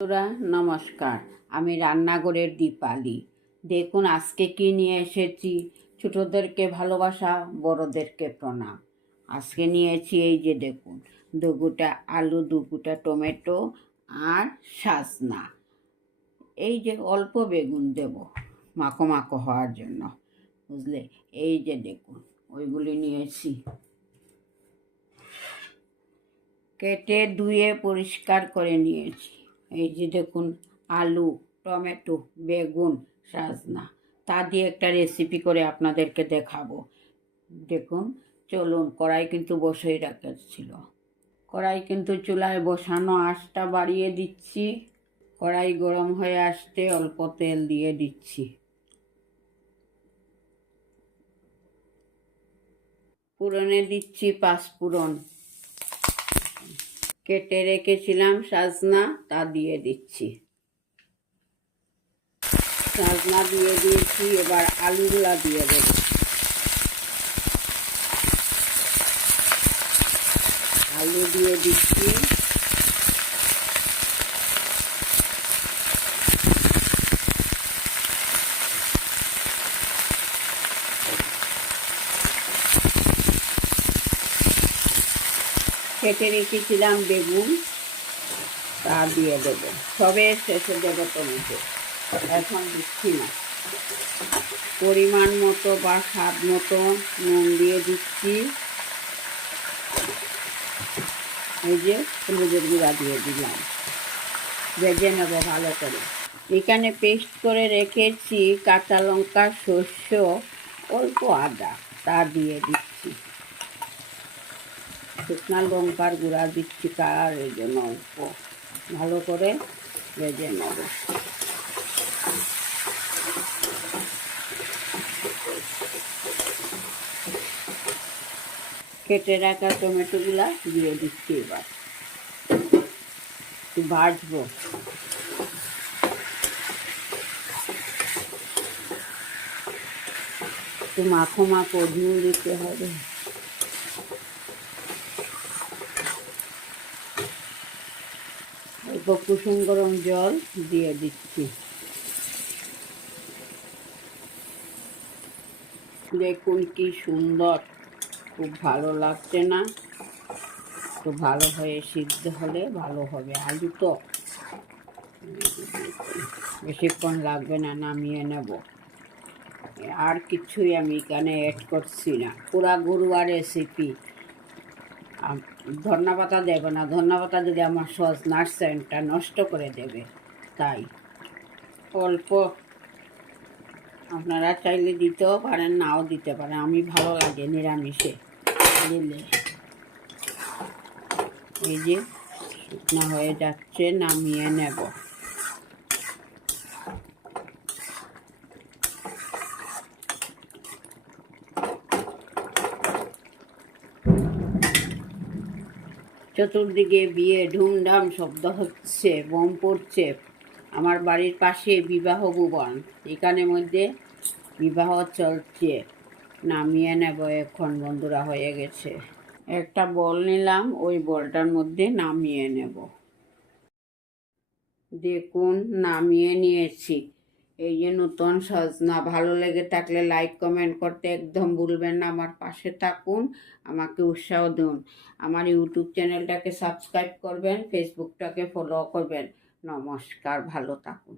বন্ধুরা নমস্কার, আমি রান্নাঘরের দীপালি। দেখুন আজকে কি নিয়ে এসেছি। ছোটদেরকে ভালোবাসা, বড়দেরকে প্রণাম। আজকে নিয়েছি এই যে দেখুন, দুগুটা আলু, দুগুটা টমেটো আর সাজনা। এই যে অল্প বেগুন দেব মাখো মাখো হওয়ার জন্য, বুঝলে। এই যে দেখুন ওইগুলি নিয়েছি, কেটে ধুয়ে পরিষ্কার করে নিয়েছি। এই যে দেখুন আলু, টমেটো, বেগুন, সাজনা, তা দিয়ে একটা রেসিপি করে আপনাদেরকে দেখাবো। দেখুন, চলুন, কড়াই কিন্তু বসেই রাখছিল। কড়াই কিন্তু চুলায় বসানো, আঁচটা বাড়িয়ে দিচ্ছি। কড়াই গরম হয়ে আসতে অল্প তেল দিয়ে দিচ্ছি। ফোড়নে দিচ্ছি পাঁচফোড়ন। কেটে রেখেছিলাম সাজনা, তা দিয়ে দিচ্ছি। সাজনা দিয়ে দিয়েছি, এবার আলুগুলা দিয়ে দেব। আলু দিয়ে দিচ্ছি। কেটে রেখেছিলাম বেগুন, তা দিয়ে দেব। সবে শেষে দেবো টমেটো, এখন দিচ্ছি না। পরিমাণ মতো বা স্বাদ মতো নুন দিয়ে দিচ্ছি। এই যে হলুদের গুঁড়া দিয়ে দিলাম। ভেজে নেব ভালো করে। এখানে পেস্ট করে রেখেছি কাঁচা লঙ্কা, সর্ষে, অল্প আদা, তা দিয়ে দিচ্ছি। শুকনো লঙ্কার গুঁড়া দিচ্ছি কালারের জন্য অল্প। ভালো করে ভেজে নেব। কেটে রাখা টমেটোগুলা দিয়ে দিচ্ছি। এবার একটু ভাজবো। একটু মাখো মাখো ঝুল দিতে হবে। অল্প কুসুম গরম জল দিয়ে দিচ্ছি। দেখুন কি সুন্দর, খুব ভালো লাগছে না? তো ভালো হয়ে সিদ্ধ হলে ভালো হবে। আলু তো বেশিক্ষণ লাগবে না, নামিয়ে নেব। আর কিছুই আমি এখানে অ্যাড করছি না, পুরা ঘরোয়া রেসিপি। ধন্যবাদ দেবে না, ধন্যবাদ যদি আমার সজনার সেন্টটা নষ্ট করে দেবে। তাই অল্প, আপনারা চাইলে দিতেও পারেন, নাও দিতে পারেন। আমি ভালো লাগে নিরামিষে দিলে। এই যে শুকনো হয়ে যাচ্ছে, নামিয়ে নেব। চতুর্দিকে বিয়ে ধুমধাম শব্দ হচ্ছে, বোম পড়ছে। আমার বাড়ির পাশে বিবাহ ভুবন, এখানে মধ্যে বিবাহ চলছে। নামিয়ে নেব এখন, বন্ধুরা, হয়ে গেছে। একটা বল নিলাম, ওই বলটার মধ্যে নামিয়ে নেব। দেখুন নামিয়ে নিয়েছি। এই যে নতুন সজনা। ভালো লেগে থাকলে লাইক কমেন্ট করতে একদম ভুলবেন না। আমার পাশে থাকুন, আমাকে উৎসাহ দিন। আমার ইউটিউব চ্যানেলটাকে সাবস্ক্রাইব করবেন, ফেসবুকটাকে ফলো করবেন। নমস্কার, ভালো থাকুন।